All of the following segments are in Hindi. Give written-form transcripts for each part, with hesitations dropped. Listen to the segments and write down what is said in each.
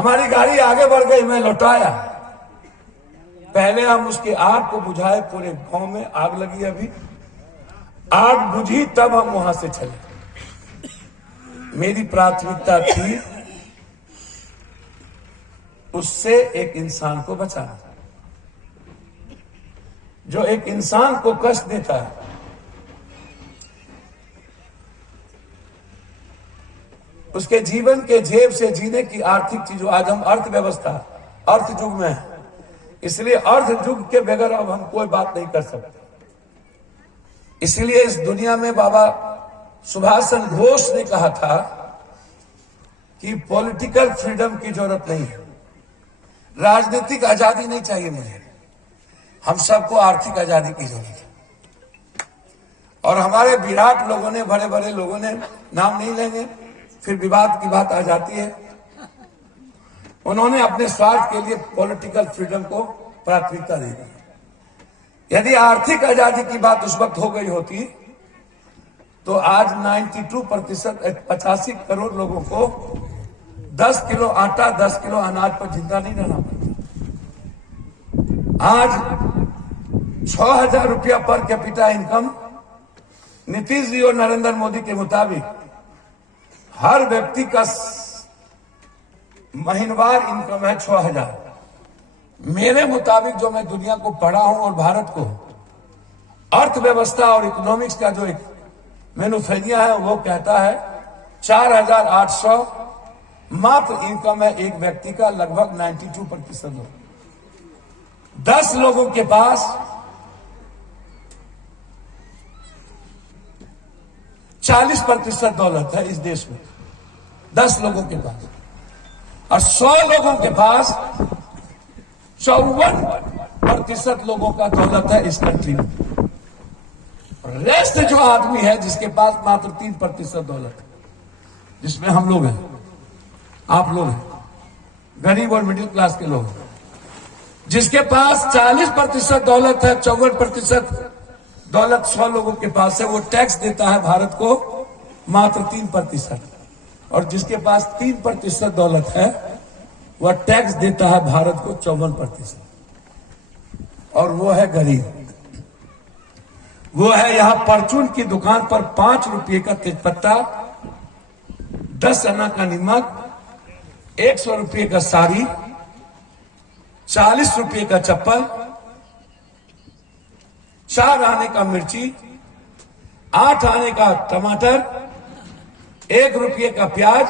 हमारी गाड़ी आगे बढ़ गई, मैं लौटाया। पहले हम उसकी आग को बुझाए, पूरे गांव में आग लगी, अभी आग बुझी तब हम वहां से चले। मेरी प्राथमिकता थी उससे एक इंसान को बचाना, जो एक इंसान को कष्ट देता है। उसके जीवन के जेब से जीने की आर्थिक चीजों, आज हम अर्थव्यवस्था अर्थ युग में है, इसलिए अर्थ युग के बगैर अब हम कोई बात नहीं कर सकते। इसलिए इस दुनिया में बाबा सुभाष चंद्र बोस ने कहा था कि पॉलिटिकल फ्रीडम की जरूरत नहीं है, राजनीतिक आजादी नहीं चाहिए मुझे, हम सबको आर्थिक आजादी की जरूरत है। और हमारे विराट लोगों ने, बड़े बड़े लोगों ने, नाम नहीं लेंगे, फिर विवाद की बात आ जाती है, उन्होंने अपने स्वार्थ के लिए पॉलिटिकल फ्रीडम को प्राथमिकता दी। यदि आर्थिक आजादी की बात उस वक्त हो गई होती तो आज 92% 85 करोड़ लोगों को 10 किलो आटा, 10 किलो अनाज पर जिंदा नहीं रहना पड़ता। आज 6,000 रुपया per capita income Nitish ji और नरेंद्र मोदी के मुताबिक हर व्यक्ति का महीनवार इनकम है 6,000। मेरे मुताबिक जो मैं दुनिया को पढ़ा हूं और भारत को अर्थव्यवस्था और इकोनॉमिक्स का जो एक मैन्युफैक्चरिंग है वो कहता है 4,800 मात्र इनकम है एक व्यक्ति का, लगभग 92% लोग। 10 लोगों के पास 40% दौलत है इस देश में, 10 लोगों के पास, और 100 लोगों के पास 54% लोगों का दौलत है इस कंट्री में। रेस्ट जो आदमी है जिसके पास मात्र 3% दौलत है, जिसमें हम लोग हैं, आप लोग हैं, गरीब और मिडिल क्लास के लोग हैं, जिसके पास 40% दौलत है, 54% दौलत 100 लोगों के पास है, वो टैक्स देता है भारत को मात्र 3%, और जिसके पास 3% दौलत है वह टैक्स देता है भारत को 54%, और वो है गरीब। वो है यहां परचून की दुकान पर 5 रुपये का तेजपत्ता, 10 आना का नमक, 100 रुपये का साड़ी, 40 रुपये का चप्पल, 4 आने का मिर्ची, 8 आने का टमाटर, 1 रुपये का प्याज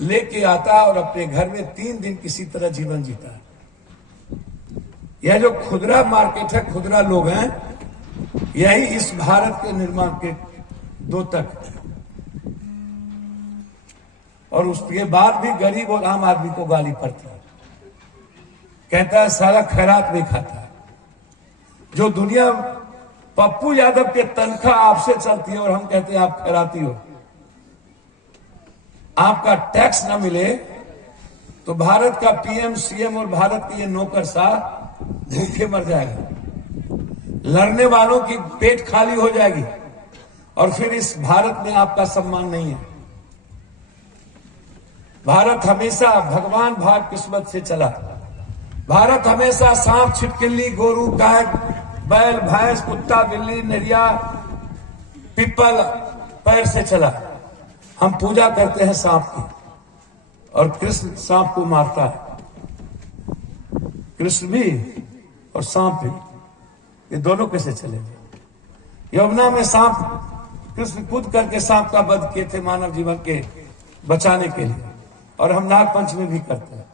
लेके आता है और अपने घर में 3 दिन किसी तरह जीवन जीता है। यह जो खुदरा मार्केट है, खुदरा लोग हैं, यही इस भारत के निर्माण के द्योतक है। और उसके बाद भी गरीब और आम आदमी को गाली पड़ती है, कहता है सारा खैरात नहीं खाता है। जो दुनिया पप्पू यादव के तनख्वाह आपसे चलती है और हम कहते हैं आप खैराती हो, आपका टैक्स न मिले तो भारत का पीएम, सीएम और भारत के ये नौकरशाह भूखे मर जाएगा, लड़ने वालों की पेट खाली हो जाएगी, और फिर इस भारत में आपका सम्मान नहीं है। भारत हमेशा भगवान भाग किस्मत से चला, भारत हमेशा सांप, छिपकली, गोरू, गाय, बैल, भैंस, कुत्ता, बिल्ली, नेरिया, पिपल पैर से चला। हम पूजा करते हैं सांप की, और कृष्ण सांप को मारता है, कृष्ण भी और सांप भी, ये दोनों कैसे चलेंगे? यमुना में सांप, कृष्ण कूद करके सांप का वध किए थे मानव जीवन के बचाने के लिए, और हम नागपंचमी भी करते हैं।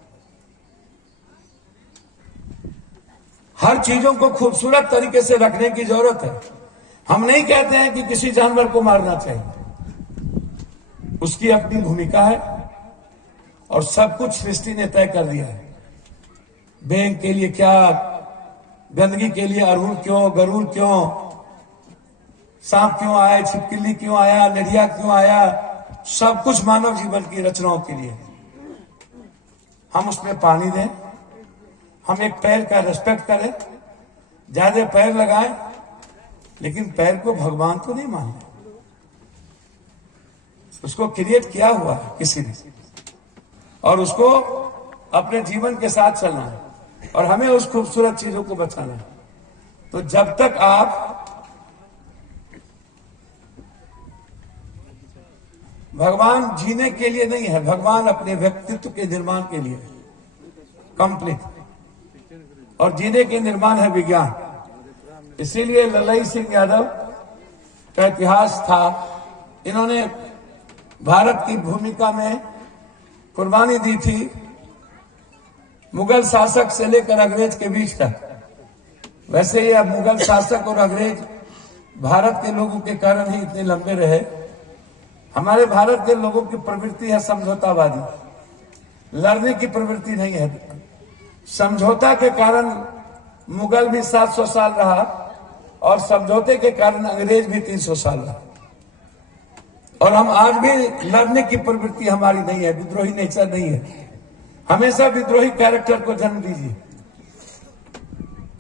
हर चीजों को खूबसूरत तरीके से रखने की जरूरत है। हम नहीं कहते हैं कि किसी जानवर को मारना चाहिए, उसकी अपनी भूमिका है, और सब कुछ सृष्टि ने तय कर दिया है। बैंक के लिए क्या, गंदगी के लिए अरुण क्यों, गरुड़ क्यों, सांप क्यों आया, छिपकली क्यों आया, नेरिया क्यों आया, सब कुछ मानव जीवन की रचनाओं के लिए। हम उसमें पानी दें, हम एक पैर का रेस्पेक्ट करें, ज्यादा पैर लगाएं, लेकिन पैर को भगवान तो नहीं माने, उसको क्रिएट किया हुआ है किसी ने। और उसको अपने जीवन के साथ चलना है और हमें उस खूबसूरत चीजों को बचाना है। तो जब तक आप भगवान जीने के लिए नहीं है, भगवान अपने व्यक्तित्व के निर्माण के लिए कंप्लीट, और जीने के निर्माण है विज्ञान। इसीलिए ललई सिंह यादव का इतिहास था, इन्होंने भारत की भूमिका में कुर्बानी दी थी मुगल शासक से लेकर अंग्रेज के बीच तक। वैसे ये अब मुगल शासक और अंग्रेज भारत के लोगों के कारण ही इतने लंबे रहे। हमारे भारत के लोगों की प्रवृत्ति है समझौतावादी, लड़ने की प्रवृत्ति नहीं है। समझौता के कारण मुगल भी 700 साल रहा और समझौते के कारण अंग्रेज भी 300 साल रहा। और हम आज भी लड़ने की प्रवृत्ति हमारी नहीं है, विद्रोही नेचर नहीं है। हमेशा विद्रोही कैरेक्टर को जन्म दीजिए।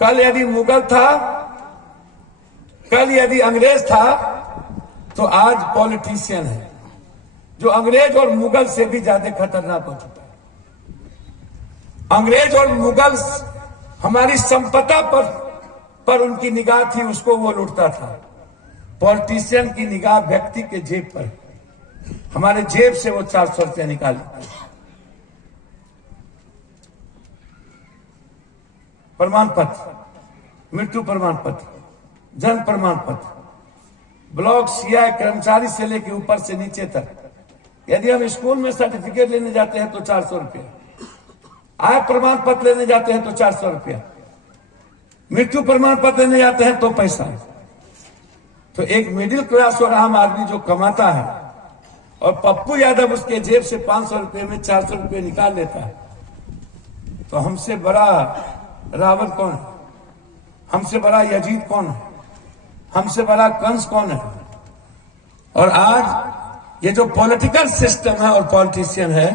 कल यदि मुगल था, कल यदि अंग्रेज था, तो आज पॉलिटिशियन है जो अंग्रेज और मुगल से भी ज्यादा खतरनाक हो चुका है। अंग्रेज और मुगल हमारी संपदा पर उनकी निगाह थी, उसको वो लूटता था। पॉलिटिशियन की निगाह व्यक्ति के जेब पर, हमारे जेब से वो 400 रुपया निकाले। प्रमाण पत्र, मृत्यु प्रमाण पत्र, जन्म प्रमाण पत्र, ब्लॉक सीआई कर्मचारी से लेकर ऊपर से नीचे तक, यदि हम स्कूल में सर्टिफिकेट लेने जाते हैं तो 400 रुपया, आय प्रमाण पत्र लेने जाते हैं तो 400 रुपया, मृत्यु प्रमाण पत्र लेने जाते हैं तो पैसा। तो एक मिडिल क्लास और आम आदमी जो कमाता है और पप्पू यादव उसके जेब से 500 रुपये में 400 रुपये निकाल लेता है, तो हमसे बड़ा रावण कौन है? हमसे बड़ा यजीद कौन है? हमसे बड़ा कंस कौन है? और आज ये जो पॉलिटिकल सिस्टम है और पॉलिटिशियन है,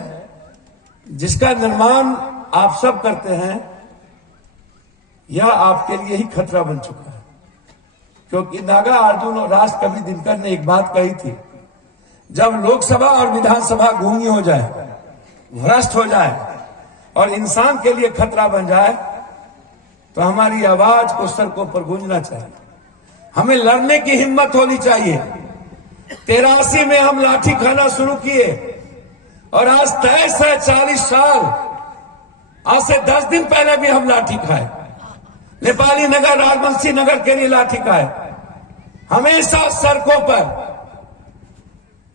जिसका निर्माण आप सब करते हैं, यह आपके लिए ही खतरा बन चुका है। क्योंकि नागा अर्जुन और राष्ट्र कवि दिनकर ने एक बात कही थी, जब लोकसभा और विधानसभा गूंगी हो जाए, भ्रष्ट हो जाए और इंसान के लिए खतरा बन जाए, तो हमारी आवाज को सड़कों पर गूंजना चाहिए। हमें लड़ने की हिम्मत होनी चाहिए। 83 में हम लाठी खाना शुरू किए और आज 40 साल, आज से 10 दिन पहले भी हम लाठी खाए। नेपाली नगर, राजवंशी नगर के लिए लाठी खाए, हमेशा सड़कों पर।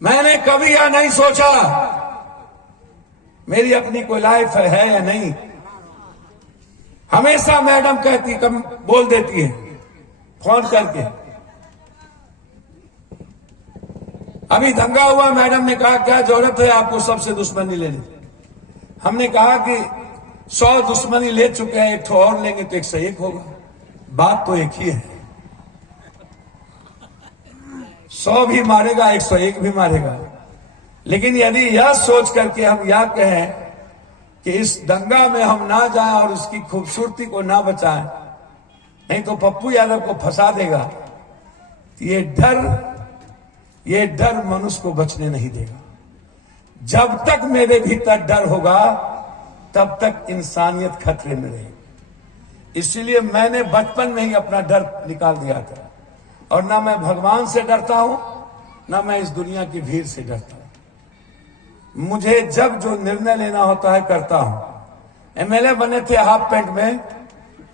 मैंने कभी यह नहीं सोचा मेरी अपनी कोई लाइफ है या नहीं। हमेशा मैडम कहती, कम बोल देती है फोन करके, अभी दंगा हुआ, मैडम ने कहा क्या जरूरत है आपको सबसे दुश्मनी लेने। हमने कहा कि 100 दुश्मनी ले चुके हैं, एक ठो और लेंगे तो 101 होगा। बात तो एक ही है, 100 भी मारेगा, 101 भी मारेगा। लेकिन यदि यह सोच करके हम यह कहें कि इस दंगा में हम ना जाएं और उसकी खूबसूरती को ना बचाएं, नहीं तो पप्पू यादव को फंसा देगा, ये डर मनुष्य को बचने नहीं देगा। जब तक मेरे भीतर डर होगा, तब तक इंसानियत खतरे में रहेगी। इसीलिए मैंने बचपन में ही अपना डर निकाल दिया था, और ना मैं भगवान से डरता हूं, ना मैं इस दुनिया की भीड़ से डरता हूं। मुझे जब जो निर्णय लेना होता है करता हूं। एमएलए बने थे हाफ पैंट में,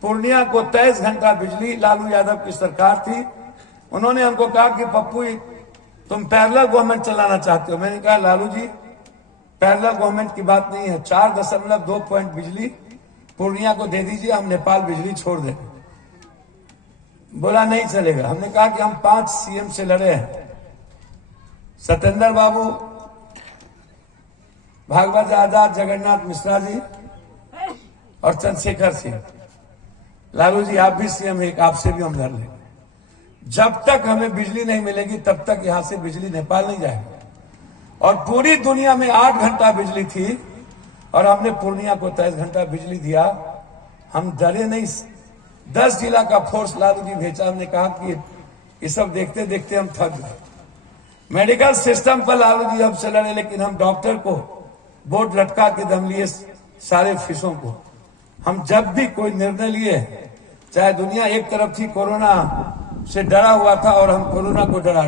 पूर्णिया को 23 घंटा बिजली, लालू यादव की सरकार थी। उन्होंने हमको कहा कि पप्पू तुम पैरेलल गवर्नमेंट चलाना चाहते हो। मैंने कहा लालू जी, पैरेलल गवर्नमेंट की बात नहीं है, 4.2 पॉइंट बिजली पूर्णिया को दे दीजिए, हम नेपाल बिजली छोड़ देंगे। बोला नहीं चलेगा। हमने कहा कि हम 5 सीएम से लड़े हैं, सत्येंद्र बाबू, भागवत आजाद, जगन्नाथ मिश्रा जी और चंद्रशेखर सिंह। लालू जी आप भी सीएम है, आपसे भी हम लड़ लेंगे। जब तक हमें बिजली नहीं मिलेगी तब तक यहां से बिजली नेपाल नहीं जाएगी। और पूरी दुनिया में 8 घंटा बिजली थी और हमने पूर्णिया को 23 घंटा बिजली दिया। हम डरे नहीं। 10 जिला का फोर्स लालू जी भेजा। हमने कहा कि ये सब देखते देखते हम थक गए। मेडिकल सिस्टम पर लालू जी हमसे लड़े, लेकिन हम डॉक्टर को बोर्ड लटका के दम लिए सारे फीसों को। हम जब भी कोई निर्णय लिए, चाहे दुनिया एक तरफ थी कोरोना से डरा हुआ था और हम कोरोना को डरा